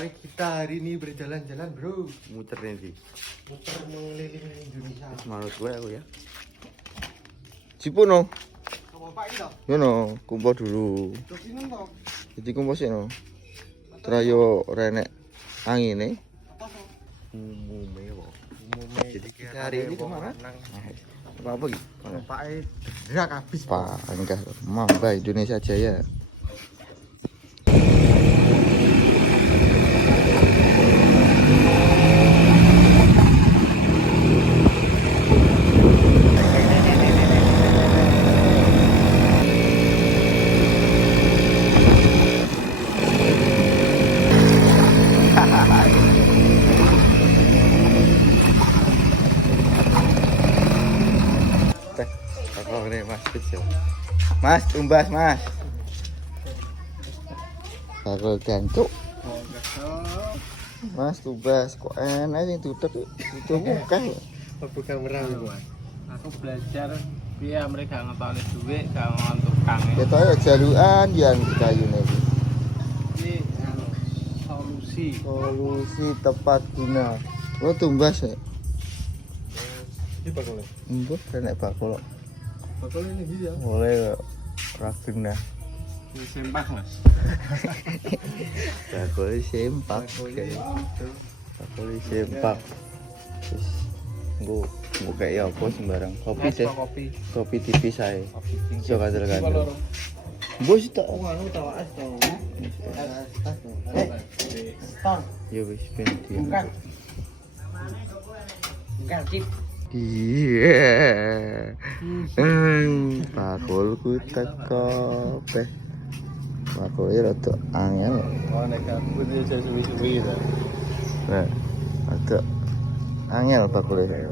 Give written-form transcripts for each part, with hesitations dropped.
Mari kita hari ini berjalan-jalan, bro. Muter nih. Muter mengelilingi Indonesia. Manut gue aku ya. Cipuno. Kamu apa itu? Yo no, kumpul dulu. Terus ini toh? Jadi kumpul sih no. Terayo renek angin nih. Apa toh? Umume kok. Umume. Jadi kita hari ini kemana? Apa gitu? Pak gerak habis. Pak, enggak. Mamba Indonesia Jaya. Mas kecil. Mas, tumbas mas. Bakul gantuk. Mas tumbas kok enak sing tutup itu bukan. Bukan merah, Mas. Aku belajar piye mereka ngetokne dhuwit gak ngontuk tukang. Kita ya jalukan yang kayune iki. Ini Solusi tepat guna. Lo tumbas ya? Ini bakul. Mbok nek bakul. Bakul ini dia. Boleh ragena. Ini sempak, Mas. Bakul sempak. Bakul sempak. Terus nggo kayak apa sembarang. Kopi deh. Kopi tipis ae. Iso kadal-kadal. Bos tak. Anu tahu es toh. Stang. Ya wis ben dia. Bukan. Bukan tip. Iya. Bakulku teko peh. Bakulnya rada angel. Oh, nek aku dia suwi-suwi ta. Nah, rada angel bakulnya.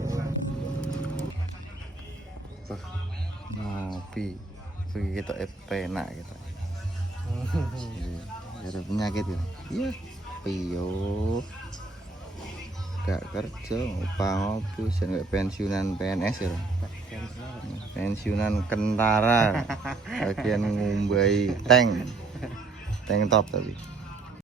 Ngopi. Pergi kita enak kita. Ada penyakit ya? Iya. Piyo. Gak kerja, ngopi sampai pensiunan PNS ya. Pensiunan kentara. Bagian ngumbai tank top tapi.